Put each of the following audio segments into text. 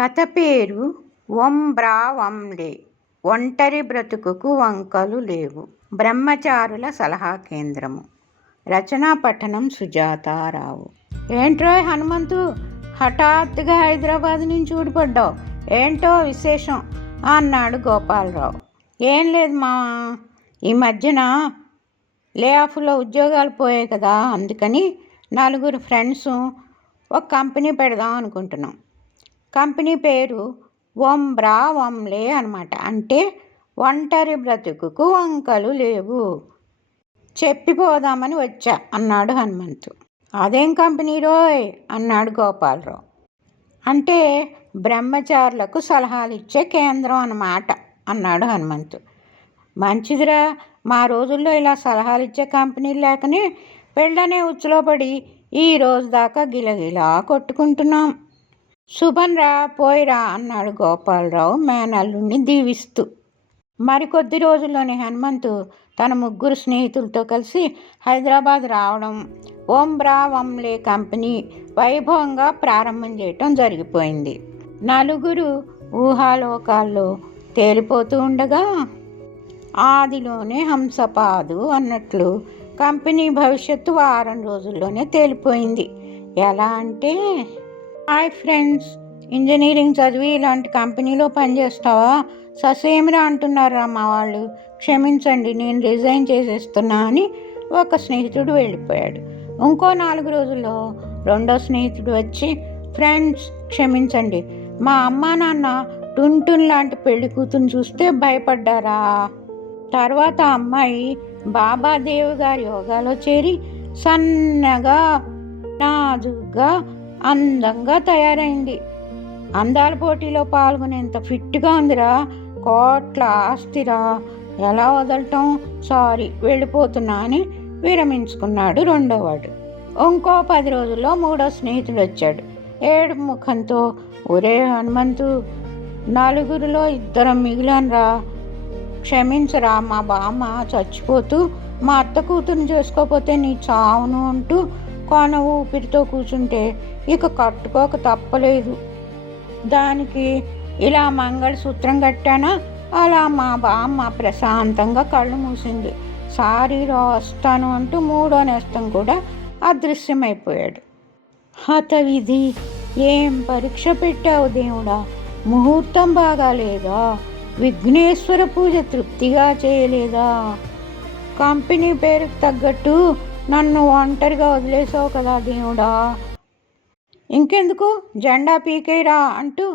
కథ పేరు ఒంబ్రా వంలే. ఒంటరి బ్రతుకుకు వంకలు లేవు. బ్రహ్మచారుల సలహా కేంద్రము. రచనా పఠనం సుజాతారావు. ఏంట్రోయ్ హనుమంతు, హఠాత్తుగా హైదరాబాద్ నుంచి ఊడిపడ్డావు, ఏంటో విశేషం అన్నాడు గోపాలరావు. ఏం లేదు మా, ఈ మధ్యన లే ఆఫ్లో ఉద్యోగాలు పోయాయి కదా, అందుకని నలుగురు ఫ్రెండ్స్ ఒక కంపెనీ పెడదాం అనుకుంటున్నాం. కంపెనీ పేరు ఒంబ్రా వంలే అన్నమాట. అంటే ఒంటరి బ్రతుకుకు వంకలు లేవు. చెప్పిపోదామని వచ్చా అన్నాడు హనుమంతు. అదేం కంపెనీ రోయ్ అన్నాడు గోపాలరావు. అంటే బ్రహ్మచారులకు సలహాలు ఇచ్చే కేంద్రం అన్నమాట అన్నాడు హనుమంతు. మంచిదిరా, మా రోజుల్లో ఇలా సలహాలు ఇచ్చే కంపెనీలు లేకనే పెళ్ళనే ఉచ్చులో పడి ఈ రోజు దాకా గిలగిలా కొట్టుకుంటున్నాం. శుభన్రా, పోయిరా అన్నాడు గోపాలరావు మేనల్లుడిని దీవిస్తూ. మరికొద్ది రోజుల్లోనే హనుమంతు తన ముగ్గురు స్నేహితులతో కలిసి హైదరాబాద్ రావడం, ఒంబ్రా వంలే కంపెనీ వైభవంగా ప్రారంభం చేయటం జరిగిపోయింది. నలుగురు ఊహాలోకాల్లో తేలిపోతూ ఉండగా ఆదిలోనే హంసపాదు అన్నట్లు కంపెనీ భవిష్యత్తు వారం రోజుల్లోనే తేలిపోయింది. ఎలా అంటే, హాయ్ ఫ్రెండ్స్, ఇంజనీరింగ్ చదివి ఇలాంటి కంపెనీలో పనిచేస్తావా? ససేమిరా అంటున్నారా మా వాళ్ళు, క్షమించండి నేను రిజైన్ చేసేస్తున్నా అని ఒక స్నేహితుడు వెళ్ళిపోయాడు. ఇంకో 4 రోజుల్లో రెండో స్నేహితుడు వచ్చి, ఫ్రెండ్స్ క్షమించండి, మా అమ్మా నాన్న టుంటున్ లాంటి పెళ్లి కూతురు చూస్తే భయపడ్డారా. తర్వాత అమ్మాయి బాబాదేవి గారి యోగాలో చేరి సన్నగా నాజుగ్గా అందంగా తయారైంది. అందాల పోటీలో పాల్గొనేంత ఫిట్గా ఉందిరా. కోట్ల ఆస్తిరా. ఎలా వదలటం, సారీ వెళ్ళిపోతున్నా అని విరమించుకున్నాడు రెండోవాడు. ఇంకో 10 రోజుల్లో మూడో స్నేహితుడు వచ్చాడు ఏడుపు ముఖంతో. ఒరే హనుమంతు, 4గురిలో 2 మిగిలాన్రా, క్షమించరా, మా బామ్మ చచ్చిపోతూ మా అత్త కూతురుని చేసుకోకపోతే నీ చావును అంటూ కొన ఊపిరితో కూర్చుంటే ఇక కట్టుకోక తప్పలేదు. దానికి ఇలా మంగళసూత్రం కట్టానా, అలా మా బామ్మ ప్రశాంతంగా కళ్ళు మూసింది. సారీరా వస్తాను అంటూ మూడో నేస్తం కూడా అదృశ్యమైపోయాడు. హతవిధి, ఏం పరీక్ష పెట్టావు దేవుడా, ముహూర్తం బాగాలేదా, విఘ్నేశ్వర పూజ తృప్తిగా చేయలేదా, కంపెనీ పేరుకు తగ్గట్టు నన్ను ఒంటరిగా వదిలేసావు కదా దేవుడా, ఇంకెందుకు జెండా పీకేరా అంటూ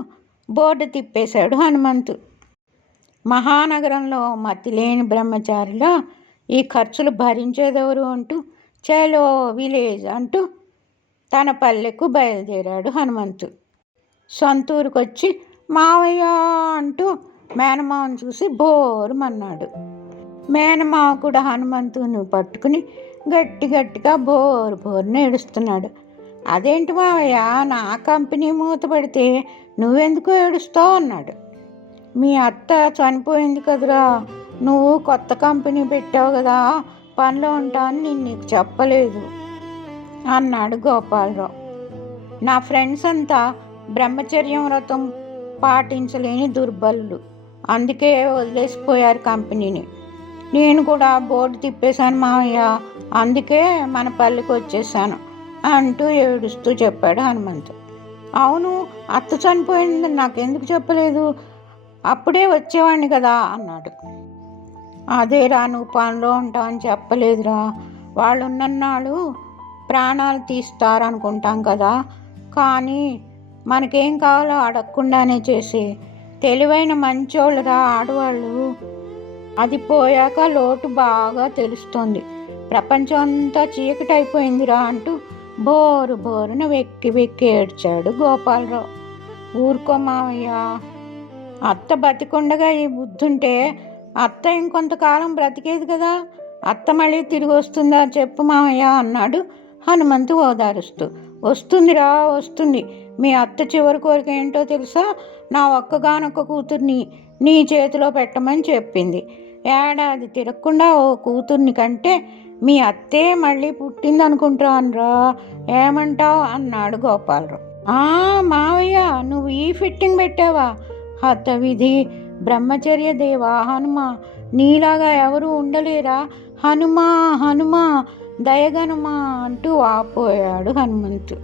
బోర్డు తిప్పేశాడు హనుమంతు. మహానగరంలో మతిలేని బ్రహ్మచారిలా ఈ ఖర్చులు భరించేదెవరు అంటూ చలో విలేజ్ అంటూ తన పల్లెకు బయలుదేరాడు హనుమంతు. సొంతూరుకొచ్చి మావయ్య అంటూ మేనమావను చూసి బోరుమన్నాడు. మేనమావ కూడా హనుమంతుని పట్టుకుని గట్టి గట్టిగా బోరుని ఏడుస్తున్నాడు. అదేంటి మావయ్య, నా కంపెనీ మూతపడితే నువ్వెందుకు ఏడుస్తావు అన్నాడు. మీ అత్త చనిపోయింది కదరా, నువ్వు కొత్త కంపెనీ పెట్టావు కదా, పనిలో ఉంటాను నేను నీకు చెప్పలేదు అన్నాడు గోపాలరావు. నా ఫ్రెండ్స్ అంతా బ్రహ్మచర్యం వ్రతం పాటించలేని దుర్బలులు, అందుకే వదిలేసిపోయారు కంపెనీని. నేను కూడా బోర్డు తిప్పేశాను మావయ్య, అందుకే మన పల్లెకి వచ్చేసాను అంటూ ఏడుస్తూ చెప్పాడు హనుమంతు. అవును, అత్త చనిపోయిందని నాకెందుకు చెప్పలేదు, అప్పుడే వచ్చేవాడిని కదా అన్నాడు. అదేరా, నువ్వు పనిలో ఉంటావని చెప్పలేదురా, వాళ్ళు ఉన్నన్నాళ్ళు ప్రాణాలు తీస్తారనుకుంటాం కదా, కానీ మనకేం కావాలో అడగకుండానే చేసి తెలివైన మంచోళ్ళరా ఆడవాళ్ళు. అది పోయాక లోటు బాగా తెలుస్తుంది. ప్రపంచం అంతా చీకటి అయిపోయిందిరా అంటూ బోరున వెక్కి ఏడ్చాడు గోపాలరావు. ఊరుకో మావయ్య, అత్త బతికుండగా ఈ బుద్ధుంటే అత్త ఇంకొంతకాలం బ్రతికేది కదా, అత్త మళ్ళీ తిరిగి వస్తుందా చెప్పు మావయ్య అన్నాడు హనుమంతు ఓదారుస్తూ. వస్తుందిరా వస్తుంది, మీ అత్త చివరి కోరిక ఏంటో తెలుసా, నా ఒక్కగానొక్క కూతుర్ని నీ చేతిలో పెట్టమని చెప్పింది. ఏడాది తిరగకుండా ఓ కూతుర్ని కంటే మీ అత్తే మళ్ళీ పుట్టిందనుకుంటానురా, ఏమంటావు అన్నాడు గోపాలరావు. మావయ్య, నువ్వు ఈ ఫిట్టింగ్ పెట్టావా? హతవిధి బ్రహ్మచర్య దేవా హనుమ, నీలాగా ఎవరు ఉండలేరా? హనుమా హనుమా, దయగనుమా అంటూ ఆపోయాడు హనుమంతు.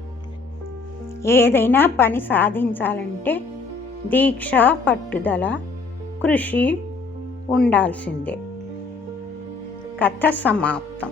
ఏదైనా పని సాధించాలంటే దీక్ష, పట్టుదల, కృషి ఉండాల్సిందే. కథ సమాప్తం.